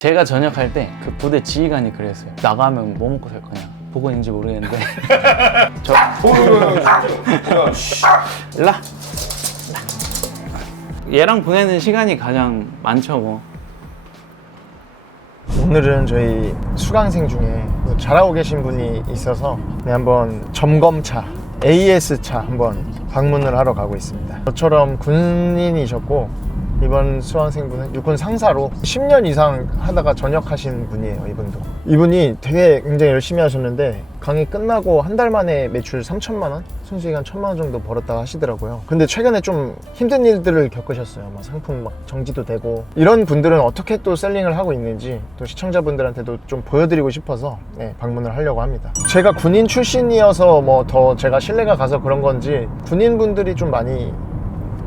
제가 전역할 때 그 부대 지휘관이 그랬어요. 나가면 뭐 먹고 살 거냐. 복원인지 모르겠는데 저 일라 얘랑 보내는 시간이 가장 많죠 뭐. 오늘은 저희 수강생 중에 잘하고 계신 분이 있어서 한번 점검차 AS차 한번 방문을 하러 가고 있습니다. 저처럼 군인이셨고 이번 수강생분은 육군 상사로 10년 이상 하다가 전역하신 분이에요. 이분이 되게 굉장히 열심히 하셨는데 강의 끝나고 한 달 만에 매출 3천만 원? 순수익 한 1,000만 원 정도 벌었다고 하시더라고요. 근데 최근에 좀 힘든 일들을 겪으셨어요. 막 상품 막 정지도 되고. 이런 분들은 어떻게 또 셀링을 하고 있는지 또 시청자분들한테도 좀 보여드리고 싶어서 방문을 하려고 합니다. 제가 군인 출신이어서 뭐 더 제가 신뢰가 가서 그런 건지 군인분들이 좀 많이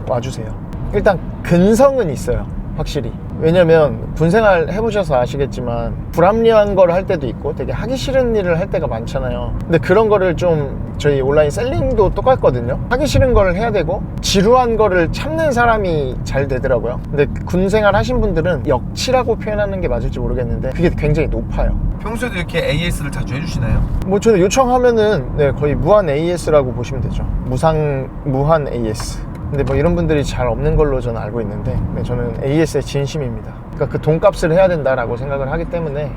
와주세요. 일단 근성은 있어요, 확실히. 왜냐면 군생활 해보셔서 아시겠지만 불합리한 걸 할 때도 있고 되게 하기 싫은 일을 할 때가 많잖아요. 근데 그런 거를 좀 저희 온라인 셀링도 똑같거든요. 하기 싫은 걸 해야 되고 지루한 거를 참는 사람이 잘 되더라고요. 근데 군생활 하신 분들은 역치라고 표현하는 게 맞을지 모르겠는데 그게 굉장히 높아요. 평소에도 이렇게 AS를 자주 해주시나요? 뭐 저는 요청하면은 거의 무한 AS라고 보시면 되죠. 무한 AS. 근데 뭐 이런 분들이 잘 없는 걸로 저는 알고 있는데 저는 AS의 진심입니다. 그러니까 그 돈값을 해야 된다라고 생각을 하기 때문에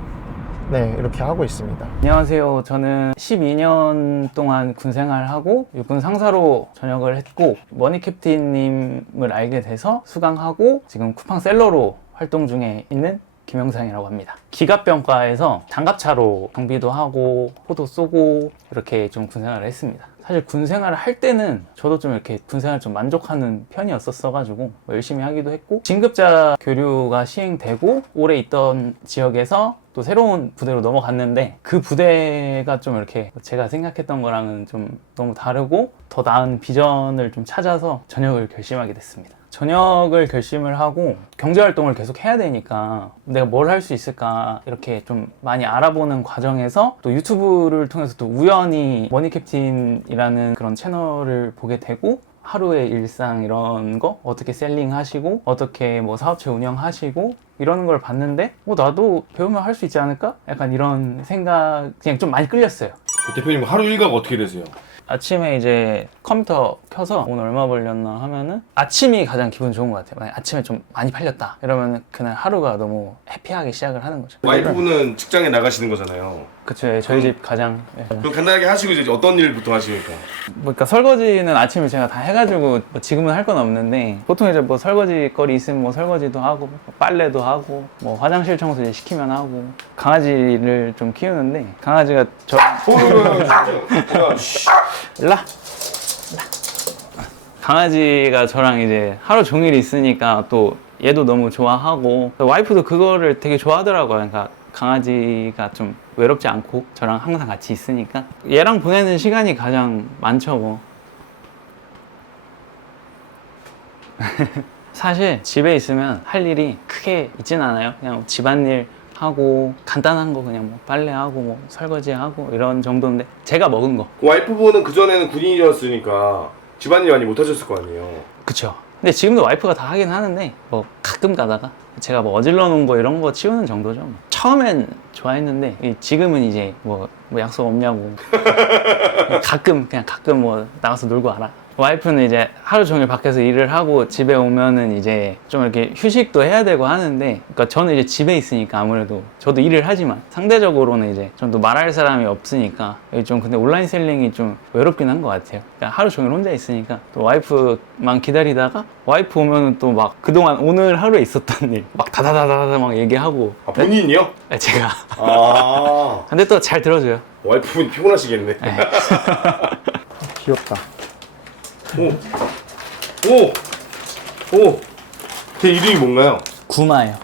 이렇게 하고 있습니다. 안녕하세요. 저는 12년 동안 군생활하고 육군 상사로 전역을 했고 머니캡틴님을 알게 돼서 수강하고 지금 쿠팡 셀러로 활동 중에 있는 김영상이라고 합니다. 기갑병과에서 장갑차로 경비도 하고 호도 쏘고 이렇게 좀 군생활을 했습니다. 사실 군생활을 할 때는 저도 좀 이렇게 군생활을 좀 만족하는 편이었었어 가지고 열심히 하기도 했고 진급자 교류가 시행되고 오래 있던 지역에서 또 새로운 부대로 넘어갔는데 그 부대가 좀 이렇게 제가 생각했던 거랑은 좀 너무 다르고 더 나은 비전을 좀 찾아서 전역을 결심하게 됐습니다. 전역을 결심을 하고 경제활동을 계속 해야 되니까 내가 뭘 할 수 있을까 이렇게 좀 많이 알아보는 과정에서 또 유튜브를 통해서 또 우연히 머니캡틴이라는 그런 채널을 보게 되고 하루의 일상 이런 거 어떻게 셀링하시고 어떻게 뭐 사업체 운영하시고 이러는 걸 봤는데 나도 배우면 할 수 있지 않을까? 약간 이런 생각 그냥 좀 많이 끌렸어요. 대표님 하루 일과가 어떻게 되세요? 아침에 이제 컴퓨터 켜서 오늘 얼마 벌렸나 하면은 아침이 가장 기분 좋은 것 같아요. 만약 아침에 좀 많이 팔렸다 이러면은 그날 하루가 너무 해피하게 시작을 하는 거죠. 와이프분은 직장에 나가시는 거잖아요. 그쵸. 저희 집 가장 그럼 간단하게 하시고 이제 어떤 일 보통 하십니까? 그러니까 설거지는 아침에 제가 다 해가지고 뭐 지금은 할 건 없는데 보통 이제 뭐 설거지 거리 있으면 뭐 설거지도 하고 빨래도 하고 뭐 화장실 청소 이제 시키면 하고 강아지를 좀 키우는데 강아지가 저 일라 강아지가 저랑 이제 하루 종일 있으니까 또 얘도 너무 좋아하고 와이프도 그거를 되게 좋아하더라고요. 그러니까 강아지가 좀 외롭지 않고 저랑 항상 같이 있으니까 얘랑 보내는 시간이 가장 많죠 뭐. 사실 집에 있으면 할 일이 크게 있진 않아요. 그냥 집안일 하고 간단한 거 그냥 뭐 빨래하고 뭐 설거지하고 이런 정도인데 제가 먹은 거. 와이프분은 그전에는 군인이었으니까 집안일 많이 못 하셨을 거 아니에요? 그쵸. 근데 지금도 와이프가 다 하긴 하는데 뭐 가끔 가다가 제가 뭐 어질러 놓은 거 이런 거 치우는 정도죠. 처음엔 좋아했는데 지금은 이제 뭐 약속 없냐고 가끔 뭐 나가서 놀고 와라. 와이프는 이제 하루 종일 밖에서 일을 하고 집에 오면은 이제 좀 이렇게 휴식도 해야 되고 하는데 그러니까 저는 이제 집에 있으니까 아무래도 저도 일을 하지만 상대적으로는 이제 좀 더 말할 사람이 없으니까 좀 근데 온라인 셀링이 좀 외롭긴 한 것 같아요. 그러니까 하루 종일 혼자 있으니까 또 와이프만 기다리다가 와이프 오면은 또 막 그동안 오늘 하루에 있었던 일 막 다다다다다 막 얘기하고. 아 본인이요? 네, 제가. 아 근데 또 잘 들어줘요. 와이프분 피곤하시겠네. 네. 귀엽다. 걔 이름이 뭔가요? 구마요.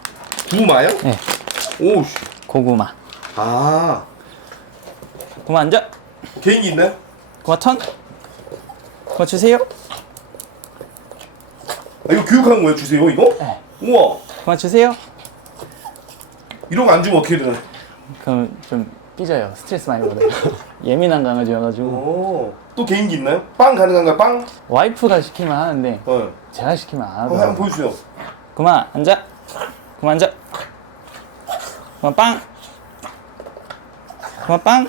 구마요? 네. 오, 고구마. 아 구마 앉아. 개인기 있나요? 구마 턴. 구마 주세요. 아 이거 교육하는 거예요? 주세요 이거? 네. 우와 구마 주세요. 이런 거 안 주면 어떻게 되나? 그럼 좀 삐져요. 스트레스 많이 받아요. 예민한 강아지여가지고. 또 개인기 있나요? 빵 가능한가요? 빵? 와이프가 시키면 하는데 제가 시키면 안 한번 하더라고요. 보여주세요. 그만 앉아. 그만 앉아. 그만 빵. 그만 빵.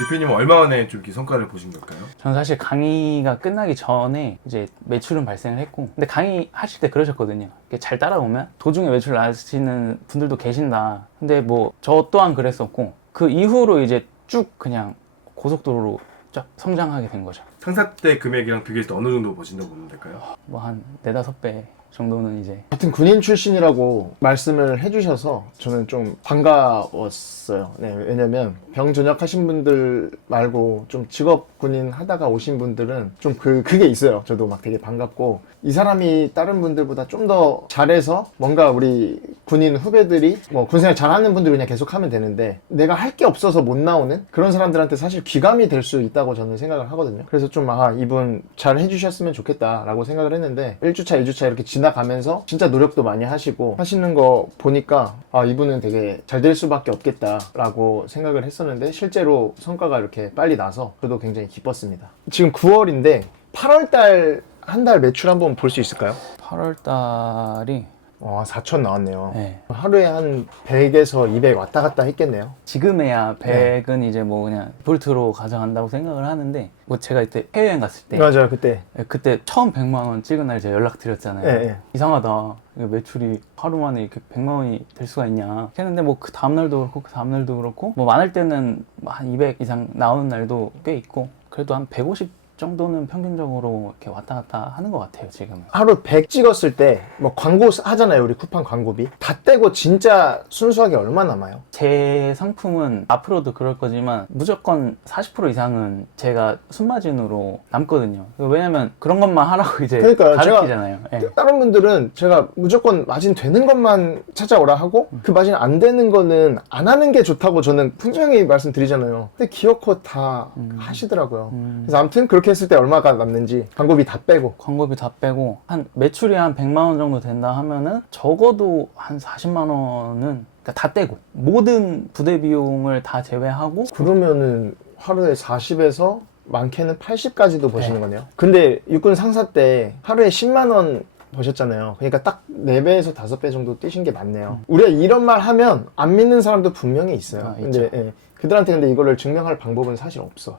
대표님은 얼마 만에 좀 이렇게 성과를 보신 걸까요? 저는 사실 강의가 끝나기 전에 이제 매출은 발생을 했고, 근데 강의 하실 때 그러셨거든요. 이렇게 잘 따라오면 도중에 매출 나시는 분들도 계신다. 근데 뭐 저 또한 그랬었고, 그 이후로 이제 쭉 그냥 고속도로로 쫙 성장하게 된 거죠. 상사 때 금액이랑 비교했을 때 어느 정도 버신다고 보면 될까요? 뭐 한 4-5배 정도는 이제. 같은 군인 출신이라고 말씀을 해주셔서 저는 좀 반가웠어요. 네, 왜냐면 병 전역하신 분들 말고 좀 직업 군인 하다가 오신 분들은 좀 그게 있어요. 저도 막 되게 반갑고, 이 사람이 다른 분들보다 좀 더 잘해서 뭔가 우리 군인 후배들이 뭐 군생활 잘하는 분들이 그냥 계속 하면 되는데, 내가 할 게 없어서 못 나오는 그런 사람들한테 사실 귀감이 될 수 있다고 저는 생각을 하거든요. 그래서 좀 이분 잘 해주셨으면 좋겠다라고 생각을 했는데, 1주차, 2주차 이렇게 지나가면서 진짜 노력도 많이 하시고 하시는 거 보니까 이분은 되게 잘 될 수밖에 없겠다라고 생각을 했었는데, 실제로 성과가 이렇게 빨리 나서 저도 굉장히 기뻤습니다. 지금 9월인데 8월달 한 달 매출 한번 볼 수 있을까요? 8월 달이 4천 나왔네요. 네. 하루에 한 100에서 200 왔다 갔다 했겠네요. 지금에야 100은 이제 뭐 그냥 볼트로 가져간다고 생각을 하는데, 뭐 제가 이때 해외여행 갔을 때 맞아요, 그때. 그때 처음 100만 원 찍은 날 제가 연락드렸잖아요. 네. 이상하다. 이거 매출이 하루 만에 이렇게 100만 원이 될 수가 있냐. 했는데 뭐 그 다음날도 그렇고 그 다음날도 그렇고, 뭐 많을 때는 한 200 이상 나오는 날도 꽤 있고, 그래도 한 150 정도는 평균적으로 이렇게 왔다 갔다 하는 것 같아요, 지금은. 하루 100 찍었을 때 뭐 광고 하잖아요, 우리 쿠팡 광고비. 다 떼고 진짜 순수하게 얼마 남아요? 제 상품은 앞으로도 그럴 거지만 무조건 40% 이상은 제가 순마진으로 남거든요. 왜냐면 그런 것만 하라고 이제 그러니까요. 가르치잖아요. 예. 다른 분들은 제가 무조건 마진 되는 것만 찾아오라 하고, 그 마진 안 되는 거는 안 하는 게 좋다고 저는 분명히 말씀드리잖아요. 근데 기어코 다 하시더라고요. 그래서 아무튼 그렇게 했을 때 얼마가 남는지 광고비 다 빼고. 광고비 다 빼고 한 매출이 한 100만 원 정도 된다 하면은 적어도 한 40만 원은, 그러니까 다 떼고 모든 부대 비용을 다 제외하고. 그러면은 하루에 40에서 많게는 80까지도 버시는 거네요. 근데 육군 상사 때 하루에 10만 원 버셨잖아요. 그러니까 딱 4배에서 5배 정도 뛰신 게 맞네요. 우리가 이런 말 하면 안 믿는 사람도 분명히 있어요. 근데 그들한테 근데 이거를 증명할 방법은 사실 없어.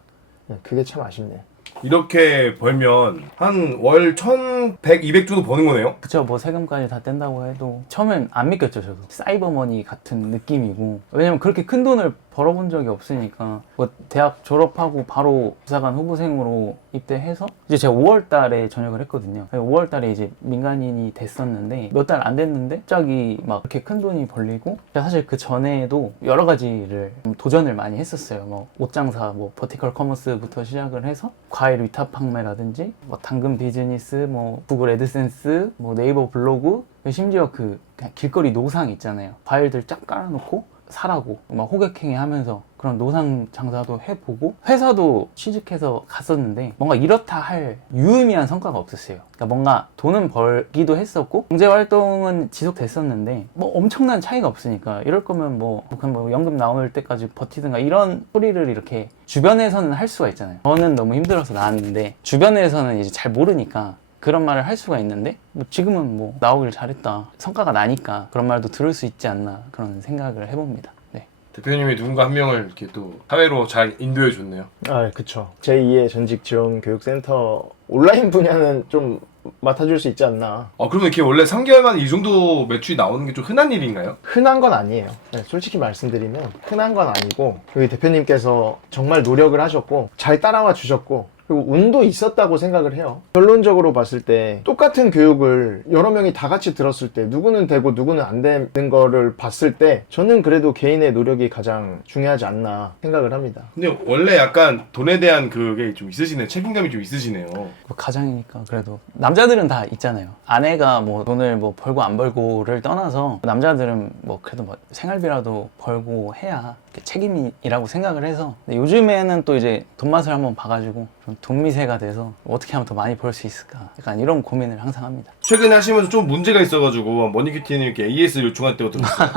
그게 참 아쉽네. 이렇게 벌면 한 월 1,100, 200 정도 버는 거네요? 그쵸, 뭐 세금까지 다 뗀다고 해도 처음엔 안 믿겼죠. 저도 사이버머니 같은 느낌이고, 왜냐면 그렇게 큰 돈을 벌어본 적이 없으니까. 뭐 대학 졸업하고 바로 부사관 후보생으로 입대해서 이제 제가 5월 달에 전역을 했거든요. 5월 달에 이제 민간인이 됐었는데 몇 달 안 됐는데 갑자기 막 그렇게 큰 돈이 벌리고, 사실 그 전에도 여러 가지를 도전을 많이 했었어요. 뭐 옷장사, 뭐 버티컬 커머스부터 시작을 해서 과일 위탁 판매라든지, 뭐 당근 비즈니스, 뭐 구글 애드센스, 뭐 네이버 블로그, 심지어 그 그냥 길거리 노상 있잖아요. 과일들 쫙 깔아놓고 사라고 막 호객행위 하면서 그런 노상 장사도 해보고, 회사도 취직해서 갔었는데 뭔가 이렇다 할 유의미한 성과가 없었어요. 그러니까 뭔가 돈은 벌기도 했었고 경제활동은 지속됐었는데 뭐 엄청난 차이가 없으니까, 이럴 거면 뭐 그냥 뭐 연금 나올 때까지 버티든가, 이런 소리를 이렇게 주변에서는 할 수가 있잖아요. 저는 너무 힘들어서 나왔는데 주변에서는 이제 잘 모르니까 그런 말을 할 수가 있는데, 뭐 지금은 뭐 나오길 잘했다, 성과가 나니까 그런 말도 들을 수 있지 않나, 그런 생각을 해봅니다. 네. 대표님이 누군가 한 명을 이렇게 또 사회로 잘 인도해 줬네요. 그쵸. 제2의 전직 지원 교육센터 온라인 분야는 좀 맡아줄 수 있지 않나. 그러면 이렇게 원래 3개월 만에 이 정도 매출이 나오는 게 좀 흔한 일인가요? 흔한 건 아니에요. 솔직히 말씀드리면 흔한 건 아니고, 여기 대표님께서 정말 노력을 하셨고 잘 따라와 주셨고, 그리고 운도 있었다고 생각을 해요. 결론적으로 봤을 때 똑같은 교육을 여러 명이 다 같이 들었을 때 누구는 되고 누구는 안 되는 거를 봤을 때 저는 그래도 개인의 노력이 가장 중요하지 않나 생각을 합니다. 근데 원래 약간 돈에 대한 그게 좀 있으시네요. 책임감이 좀 있으시네요. 뭐 가장이니까 그래도. 남자들은 다 있잖아요. 아내가 뭐 돈을 뭐 벌고 안 벌고를 떠나서 남자들은 뭐 그래도 뭐 생활비라도 벌고 해야 책임이라고 생각을 해서. 근데 요즘에는 또 이제 돈맛을 한번 봐가지고 좀 돈미세가 돼서 어떻게 하면 더 많이 벌 수 있을까, 약간 이런 고민을 항상 합니다. 최근에 하시면서 좀 문제가 있어가지고 머니큐티님 이렇게 AS를 요청할 때가 들었어요.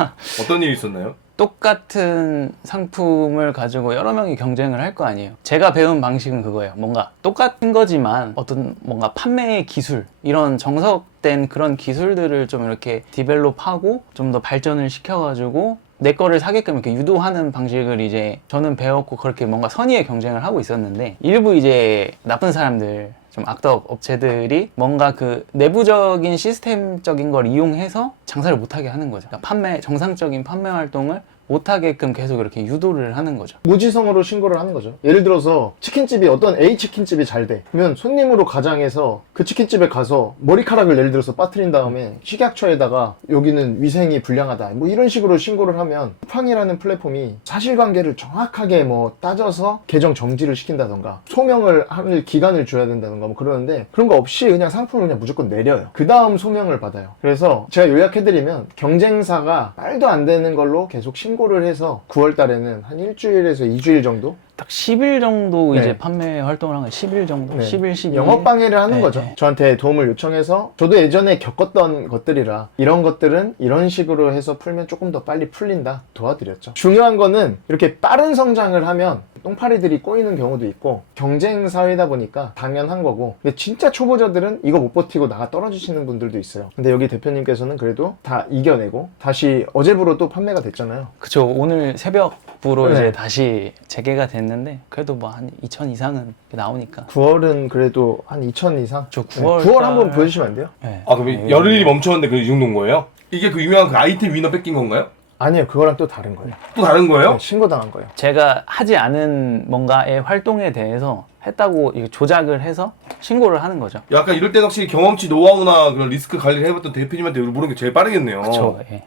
어떤 일이 있었나요? 똑같은 상품을 가지고 여러 명이 경쟁을 할 거 아니에요. 제가 배운 방식은 그거예요. 뭔가 똑같은 거지만 어떤 뭔가 판매의 기술, 이런 정석된 그런 기술들을 좀 이렇게 디벨롭하고 좀 더 발전을 시켜가지고 내 거를 사게끔 이렇게 유도하는 방식을 이제 저는 배웠고, 그렇게 뭔가 선의의 경쟁을 하고 있었는데, 일부 이제 나쁜 사람들, 좀 악덕 업체들이 뭔가 그 내부적인 시스템적인 걸 이용해서 장사를 못하게 하는 거죠. 그러니까 정상적인 판매 활동을 못하게끔 계속 이렇게 유도를 하는 거죠. 무지성으로 신고를 하는 거죠. 예를 들어서 치킨집이, 어떤 A 치킨집이 잘 돼. 그러면 손님으로 가장해서 그 치킨집에 가서 머리카락을 예를 들어서 빠뜨린 다음에 식약처에다가 여기는 위생이 불량하다, 뭐 이런 식으로 신고를 하면 쿠팡이라는 플랫폼이 사실관계를 정확하게 뭐 따져서 계정 정지를 시킨다던가 소명을 할 기간을 줘야 된다던가 뭐 그러는데, 그런 거 없이 그냥 상품을 그냥 무조건 내려요. 그 다음 소명을 받아요. 그래서 제가 요약해드리면, 경쟁사가 말도 안 되는 걸로 계속 신고를 해서 9월 달에는 한 일주일에서 2주일 정도? 딱 10일 정도 네. 이제 판매 활동을 한 거예요. 10일 정도? 네. 10일, 12일. 영업 방해를 하는 네, 거죠. 네. 저한테 도움을 요청해서, 저도 예전에 겪었던 것들이라 이런 것들은 이런 식으로 해서 풀면 조금 더 빨리 풀린다, 도와드렸죠. 중요한 거는 이렇게 빠른 성장을 하면 똥파리들이 꼬이는 경우도 있고, 경쟁 사회다 보니까 당연한 거고, 근데 진짜 초보자들은 이거 못 버티고 나가 떨어지시는 분들도 있어요. 근데 여기 대표님께서는 그래도 다 이겨내고 다시 어제부로 또 판매가 됐잖아요. 그쵸. 오늘 새벽부로 네. 이제 다시 재개가 됐는데, 그래도 뭐 한 2천 이상은 나오니까. 9월은 그래도 한 2천 이상? 저 9월 9월 한번 보여주시면 안 돼요? 네. 아, 그럼 열흘이 멈췄는데 그 이 정도인 거예요? 이게 그 유명한 그 아이템 위너 뺏긴 건가요? 아니요, 그거랑 또 다른 거예요. 또 다른 거예요? 네, 신고당한 거예요. 제가 하지 않은 뭔가의 활동에 대해서 했다고 이거 조작을 해서 신고를 하는 거죠. 약간 이럴 때는 확실히 경험치, 노하우나 그런 리스크 관리를 해봤던 대표님한테 물어보는 게 제일 빠르겠네요. 그쵸. 예.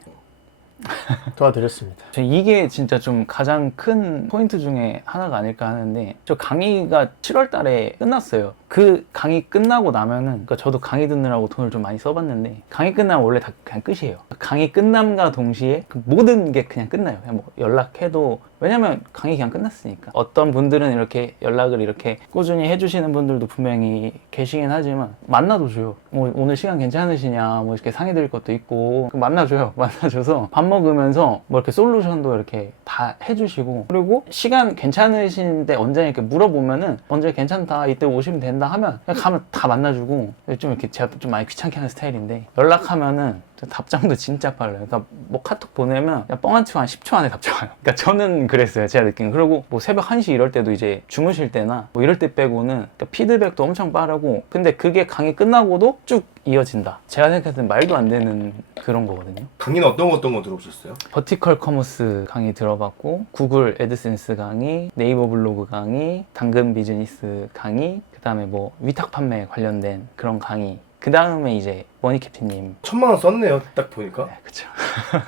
도와드렸습니다. 저 이게 진짜 좀 가장 큰 포인트 중에 하나가 아닐까 하는데, 저 강의가 7월 달에 끝났어요. 그 강의 끝나고 나면은, 그러니까 저도 강의 듣느라고 돈을 좀 많이 써봤는데, 강의 끝나면 원래 다 그냥 끝이에요. 강의 끝남과 동시에 그 모든 게 그냥 끝나요. 그냥 뭐 연락해도, 왜냐면 강의 그냥 끝났으니까. 어떤 분들은 이렇게 연락을 이렇게 꾸준히 해주시는 분들도 분명히 계시긴 하지만, 만나도 줘요. 뭐 오늘 시간 괜찮으시냐, 뭐 이렇게 상의드릴 것도 있고, 만나줘요. 만나줘서 밥 먹으면서 뭐 이렇게 솔루션도 이렇게 다 해주시고, 그리고 시간 괜찮으신데 언제 이렇게 물어보면은, 언제 괜찮다, 이때 오시면 된다 하면 그냥 가면 다 만나주고, 좀 이렇게 제가 좀 많이 귀찮게 하는 스타일인데, 연락하면은 답장도 진짜 빨라요. 그러니까 뭐 카톡 보내면 그냥 뻥한 치고 한 10초 안에 답장 와요. 그러니까 저는 그랬어요. 제가 느낀. 그리고 뭐 새벽 1시 이럴 때도 이제 주무실 때나 뭐 이럴 때 빼고는, 그러니까 피드백도 엄청 빠르고, 근데 그게 강의 끝나고도 쭉 이어진다. 제가 생각했을 때 말도 안 되는 그런 거거든요. 강의는 어떤 거 들어보셨어요? 버티컬 커머스 강의 들어봤고, 구글 애드센스 강의, 네이버 블로그 강의, 당근 비즈니스 강의, 그 다음에 뭐 위탁 판매 관련된 그런 강의, 그 다음에 이제 머니캡틴님. 1,000만 원 썼네요, 딱 보니까. 네, 그쵸.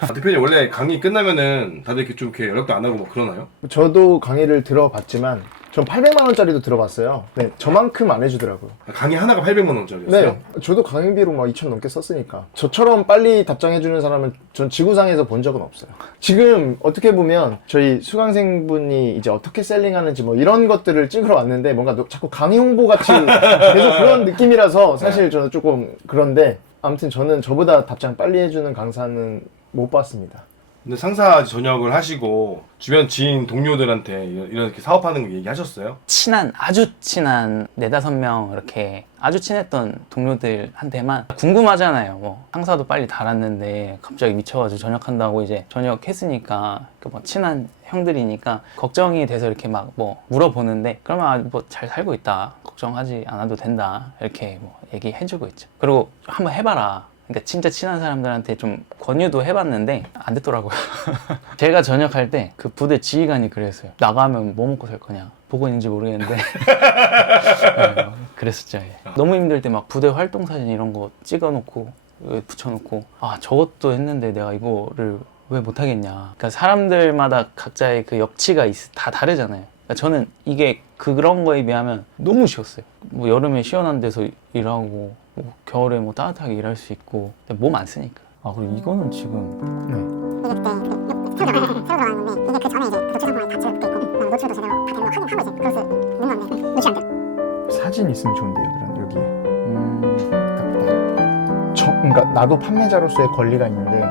아, 대표님 원래 강의 끝나면은 다들 이렇게 좀 이렇게 연락도 안 하고 뭐 그러나요? 저도 강의를 들어봤지만 전 800만 원짜리도 들어봤어요. 네, 저만큼 안 해주더라고요. 강의 하나가 800만 원짜리였어요? 네, 저도 강의비로 막 2천 넘게 썼으니까. 저처럼 빨리 답장해주는 사람은 전 지구상에서 본 적은 없어요. 지금 어떻게 보면 저희 수강생분이 이제 어떻게 셀링하는지 뭐 이런 것들을 찍으러 왔는데, 뭔가 자꾸 강의 홍보 같이 계속 그런 느낌이라서 사실 저는 조금 그런데, 아무튼 저는 저보다 답장 빨리 해주는 강사는 못 봤습니다. 근데 상사 전역을 하시고 주변 지인 동료들한테 이렇게 사업하는 거 얘기하셨어요? 아주 친한 4-5명 이렇게 아주 친했던 동료들한테만 궁금하잖아요. 뭐 상사도 빨리 달았는데 갑자기 미쳐가지고 전역한다고, 이제 전역했으니까 뭐 친한 형들이니까 걱정이 돼서 이렇게 막 뭐 물어보는데, 그러면 뭐 잘 살고 있다, 걱정하지 않아도 된다, 이렇게 뭐 얘기해주고 있죠. 그리고 한번 해봐라. 그러니까 진짜 친한 사람들한테 좀 권유도 해봤는데 안 됐더라고요. 제가 전역할 때 그 부대 지휘관이 그랬어요. 나가면 뭐 먹고 살 거냐. 복원인지 모르겠는데 네, 그랬었죠. 예. 너무 힘들 때 막 부대 활동 사진 이런 거 찍어놓고 붙여놓고, 아 저것도 했는데 내가 이거를 왜 못하겠냐. 그러니까 사람들마다 각자의 그 역치가 다 다르잖아요. 그러니까 저는 이게 그런 거에 비하면 너무 쉬웠어요. 뭐 여름에 시원한 데서 일하고, 뭐 겨울에 뭐 따뜻하게 일할 수 있고, 몸 안 쓰니까. 아 그리고 이거는 지금 네. 이게 그때 새로 들어가는 건데, 이게 그 전에 이제 사진 있으면 좋은데요. 그런 여기에 음, 그러니까 나도 판매자로서의 권리가 있는데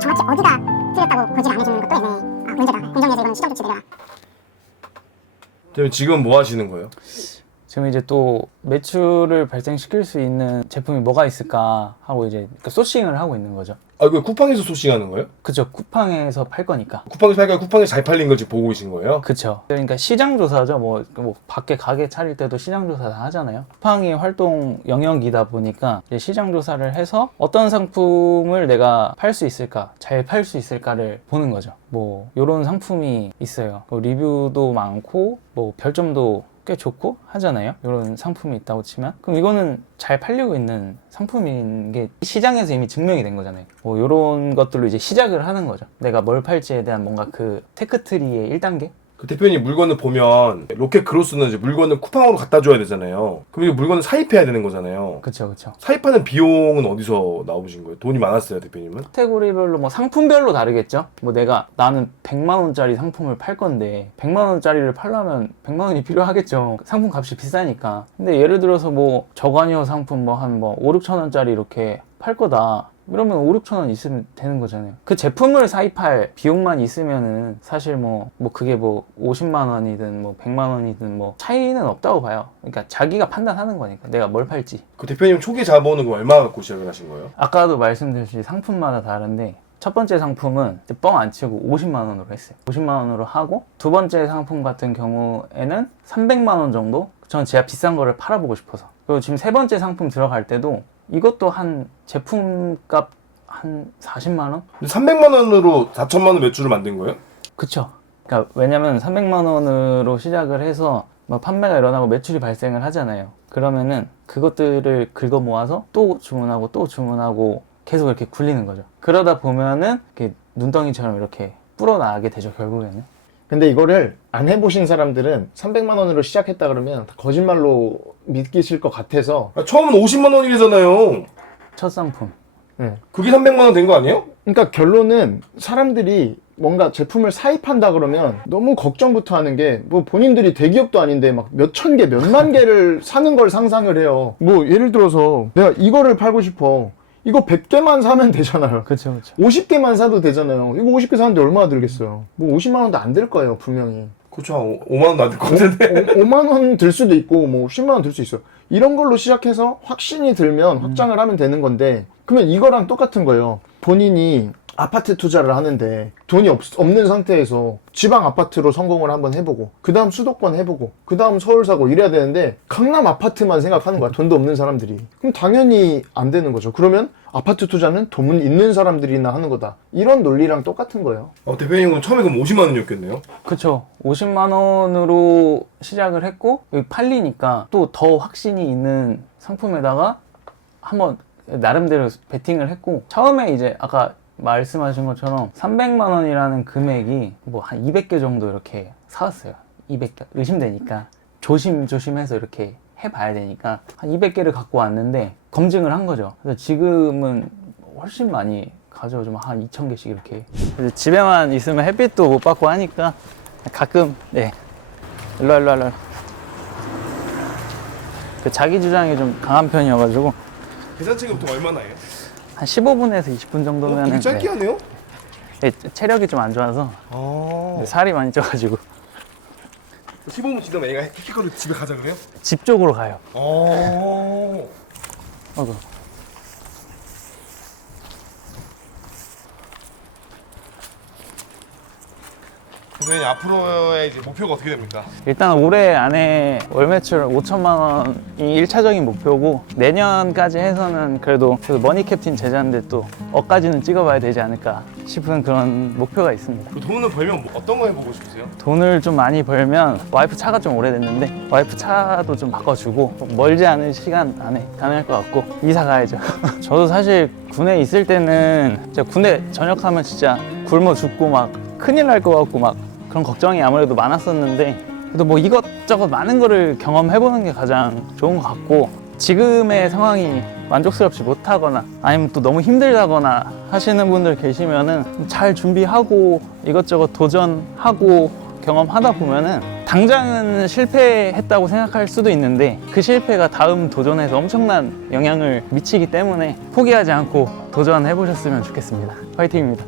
정확히 어디가 틀렸다고 고지를 안 해주는 것도 애매해. 문제다. 공정위에서 이건 시정 조치 내려라. 그럼 지금 뭐 하시는 거예요? 지금 이제 또 매출을 발생시킬 수 있는 제품이 뭐가 있을까 하고 이제 소싱을 하고 있는 거죠. 아, 이거 쿠팡에서 소싱하는 거예요? 그쵸. 쿠팡에서 팔 거니까. 쿠팡에서 팔니까 쿠팡에서 잘 팔린 걸 지금 보고 계신 거예요? 그쵸. 그러니까 시장 조사죠. 뭐 밖에 가게 차릴 때도 시장 조사 다 하잖아요. 쿠팡이 활동 영역이다 보니까 이제 시장 조사를 해서 어떤 상품을 내가 팔 수 있을까, 잘 팔 수 있을까를 보는 거죠. 뭐 요런 상품이 있어요. 리뷰도 많고 뭐 별점도 꽤 좋고 하잖아요. 이런 상품이 있다고 치면 그럼 이거는 잘 팔리고 있는 상품인 게 시장에서 이미 증명이 된 거잖아요. 뭐 이런 것들로 이제 시작을 하는 거죠. 내가 뭘 팔지에 대한 뭔가 그 테크트리의 1단계? 그 대표님 물건을 보면 로켓 크로스는 이제 물건을 쿠팡으로 갖다 줘야 되잖아요. 그럼 이거 물건을 사입해야 되는 거잖아요. 그쵸, 그쵸. 사입하는 비용은 어디서 나오신 거예요? 돈이 많았어요, 대표님은? 카테고리별로 뭐 상품별로 다르겠죠? 뭐 나는 100만 원짜리 상품을 팔 건데 100만 원짜리를 팔려면 100만 원이 필요하겠죠. 상품 값이 비싸니까. 근데 예를 들어서 뭐 저관여 상품 뭐 한 5, 6천 원짜리 이렇게 팔 거다. 이러면 5, 6천 원 있으면 되는 거잖아요. 그 제품을 사입할 비용만 있으면은 사실 뭐 그게 뭐 50만 원이든 뭐 100만 원이든 뭐 차이는 없다고 봐요. 그러니까 자기가 판단하는 거니까 내가 뭘 팔지. 그 대표님 초기 자본은 얼마 갖고 시작을 하신 거예요? 아까도 말씀드렸듯이 상품마다 다른데 첫 번째 상품은 뻥 안 치고 50만 원으로 했어요. 50만 원으로 하고 두 번째 상품 같은 경우에는 300만 원 정도? 저는 제가 비싼 거를 팔아보고 싶어서. 그리고 지금 세 번째 상품 들어갈 때도 이것도 한 제품값 한 40만 원? 근데 300만 원으로 4천만 원 매출을 만든 거예요? 그쵸. 그러니까 왜냐면 300만 원으로 시작을 해서 뭐 판매가 일어나고 매출이 발생을 하잖아요. 그러면은 그것들을 긁어 모아서 또 주문하고 계속 이렇게 굴리는 거죠. 그러다 보면은 이렇게 눈덩이처럼 이렇게 불어나가게 되죠, 결국에는. 근데 이거를 안 해보신 사람들은 300만 원으로 시작했다 그러면 거짓말로 믿기실 것 같아서 아, 처음은 50만 원이래잖아요. 첫 상품. 그게 300만 원 된 거 아니에요? 그러니까 결론은 사람들이 뭔가 제품을 사입한다 그러면 너무 걱정부터 하는 게 뭐 본인들이 대기업도 아닌데 막 몇천 개, 몇만 개를 사는 걸 상상을 해요. 뭐 예를 들어서 내가 이거를 팔고 싶어. 이거 100개만 사면 되잖아요. 그쵸. 50개만 사도 되잖아요. 이거 50개 사는데 얼마나 들겠어요? 뭐 50만 원도 안 들 거예요, 분명히. 그렇죠. 5만 원도 안 될 것 같은데. 5만 원 들 수도 있고 뭐 10만 원 들 수 있어요. 이런 걸로 시작해서 확신이 들면 확장을 하면 되는 건데 그러면 이거랑 똑같은 거예요. 본인이 아파트 투자를 하는데 돈이 없는 상태에서 지방 아파트로 성공을 한번 해보고 그 다음 수도권 해보고 그 다음 서울 사고 이래야 되는데 강남 아파트만 생각하는 거야. 돈도 없는 사람들이. 그럼 당연히 안 되는 거죠. 그러면 아파트 투자는 돈 있는 사람들이나 하는 거다. 이런 논리랑 똑같은 거예요. 대표님은 처음에 그럼 50만 원이었겠네요? 그쵸. 50만 원으로 시작을 했고 여기 팔리니까 또 더 확신이 있는 상품에다가 한번 나름대로 베팅을 했고 처음에 이제 아까 말씀하신 것처럼 300만 원이라는 금액이 뭐 한 200개 정도 이렇게 사왔어요. 200개 의심되니까 조심해서 이렇게 해봐야 되니까 한 200개를 갖고 왔는데 검증을 한 거죠. 그래서 지금은 훨씬 많이 가져오죠. 한 2,000개씩 이렇게. 그래서 집에만 있으면 햇빛도 못 받고 하니까 가끔 일로. 그 자기 주장이 좀 강한 편이어가지고 계산책이 보통 얼마나 해요? 한 15분에서 20분 정도면 되게 짧게 하네요? 체력이 좀 안 좋아서 살이 많이 쪄가지고 15분 지나면 애가 키키커를 집에 가자 그래요? 집 쪽으로 가요. 어구. 대표님 앞으로의 이제 목표가 어떻게 됩니까? 일단 올해 안에 월 매출 5천만 원이 1차적인 목표고 내년까지 해서는 그래도 머니캡틴 제자인데 또 억까지는 찍어봐야 되지 않을까 싶은 그런 목표가 있습니다. 그 돈을 벌면 어떤 거 해보고 싶으세요? 돈을 좀 많이 벌면 와이프 차가 좀 오래됐는데 와이프 차도 좀 바꿔주고 멀지 않은 시간 안에 가능할 것 같고 이사 가야죠. 저도 사실 군에 있을 때는 진짜 군대 전역하면 진짜 굶어 죽고 막 큰일 날 것 같고 막 그런 걱정이 아무래도 많았었는데 그래도 뭐 이것저것 많은 거를 경험해보는 게 가장 좋은 것 같고 지금의 상황이 만족스럽지 못하거나 아니면 또 너무 힘들다거나 하시는 분들 계시면은 잘 준비하고 이것저것 도전하고 경험하다 보면은 당장은 실패했다고 생각할 수도 있는데 그 실패가 다음 도전에서 엄청난 영향을 미치기 때문에 포기하지 않고 도전해 보셨으면 좋겠습니다. 화이팅입니다.